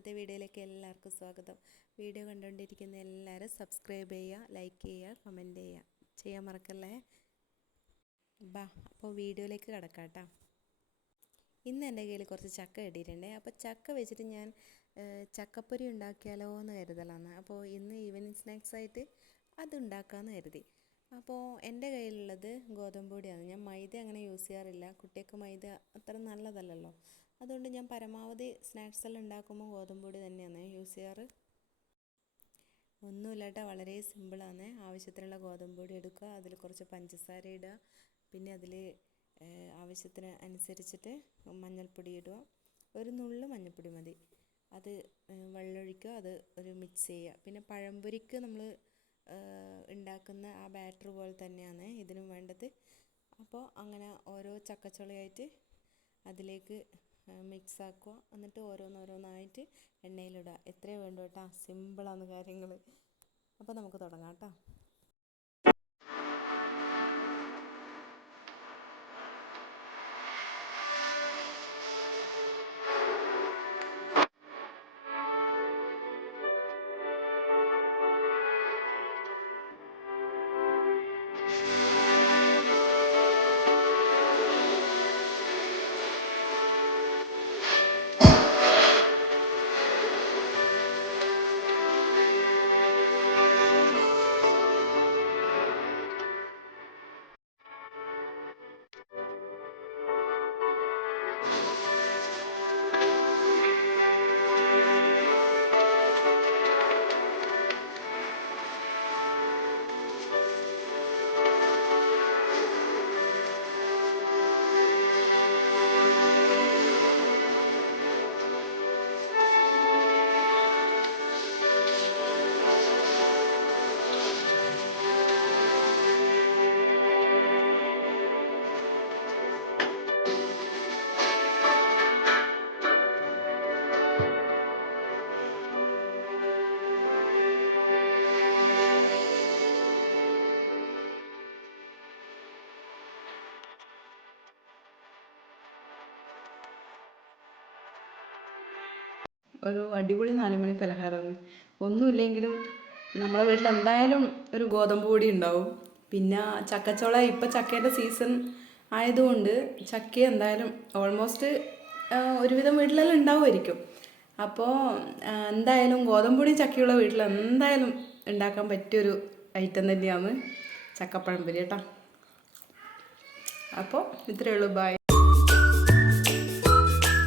ഇന്നത്തെ വീഡിയോയിലേക്ക് എല്ലാവർക്കും സ്വാഗതം. വീഡിയോ കണ്ടുകൊണ്ടിരിക്കുന്ന എല്ലാവരും സബ്സ്ക്രൈബ് ചെയ്യുക, ലൈക്ക് ചെയ്യുക, കമൻറ്റ് ചെയ്യാൻ മറക്കല്ലേ. അപ്പോൾ വീഡിയോയിലേക്ക് കിടക്കാം കേട്ടോ. ഇന്ന് എൻ്റെ കയ്യിൽ കുറച്ച് ചക്ക കിട്ടിയിട്ടുണ്ട്. അപ്പോൾ ചക്ക വെച്ചിട്ട് ഞാൻ ചക്കപ്പൊരി ഉണ്ടാക്കിയാലോ എന്ന് കരുതലാണ്. അപ്പോൾ ഇന്ന് ഈവനിങ് സ്നാക്സായിട്ട് അത് ഉണ്ടാക്കാമെന്ന് കരുതി. അപ്പോൾ എൻ്റെ കയ്യിലുള്ളത് ഗോതമ്പ് പൊടിയാണ്. ഞാൻ മൈദ അങ്ങനെ യൂസ് ചെയ്യാറില്ല. കുട്ടികൾക്ക് മൈദ അത്ര നല്ലതല്ലല്ലോ. അതുകൊണ്ട് ഞാൻ പരമാവധി സ്നാക്സ് എല്ലാം ഉണ്ടാക്കുമ്പോൾ ഗോതമ്പ് പൊടി തന്നെയാണ് യൂസ് ചെയ്യാറ്. ഒന്നുമില്ല കേട്ടോ, വളരെ സിമ്പിളാണ്. ആവശ്യത്തിനുള്ള ഗോതമ്പ് പൊടി എടുക്കുക, അതിൽ കുറച്ച് പഞ്ചസാര ഇടുക, പിന്നെ അതിൽ ആവശ്യത്തിന് അനുസരിച്ചിട്ട് മഞ്ഞൾപ്പൊടി ഇടുക. ഒരു നുള്ളു മഞ്ഞൾപ്പൊടി മതി. അത് വെള്ളമൊഴിക്കുക, അത് ഒരു മിക്സ് ചെയ്യുക. പിന്നെ പഴംപൊരിക്ക് നമ്മൾ ഉണ്ടാക്കുന്ന ആ ബാറ്റർ പോലെ തന്നെയാണ് ഇതിനും വേണ്ടത്. അപ്പോൾ അങ്ങനെ ഓരോ ചക്കച്ചുളയായിട്ട് അതിലേക്ക് മിക്സ് ആക്കുക. എന്നിട്ട് ഓരോന്നോരോന്നായിട്ട് എണ്ണയിലിടുക. എത്രയേ വേണ്ടു കേട്ടോ, സിമ്പിളാണ് കാര്യങ്ങൾ. അപ്പോൾ നമുക്ക് തുടങ്ങാം കേട്ടോ. ഒരു അടിപൊളി 4 മണി പലഹാരമാണ്. ഒന്നുമില്ലെങ്കിലും നമ്മളെ വീട്ടിൽ എന്തായാലും ഒരു ഗോതമ്പ് പൊടി ഉണ്ടാവും. പിന്നെ ചക്കച്ചോള, ഇപ്പം ചക്കേൻ്റെ സീസൺ ആയതുകൊണ്ട് ചക്ക എന്തായാലും ഓൾമോസ്റ്റ് ഒരുവിധം വീട്ടിലെല്ലാം ഉണ്ടാവുമായിരിക്കും. അപ്പോൾ എന്തായാലും ഗോതമ്പ് പൊടി ചക്കയുള്ള വീട്ടിൽ എന്തായാലും ഉണ്ടാക്കാൻ പറ്റിയൊരു ഐറ്റം തന്നെയാണ് ചക്കപ്പഴംപൊരി കേട്ടോ. അപ്പോൾ ഇത്രയേ ഉള്ളൂ. ബൈ.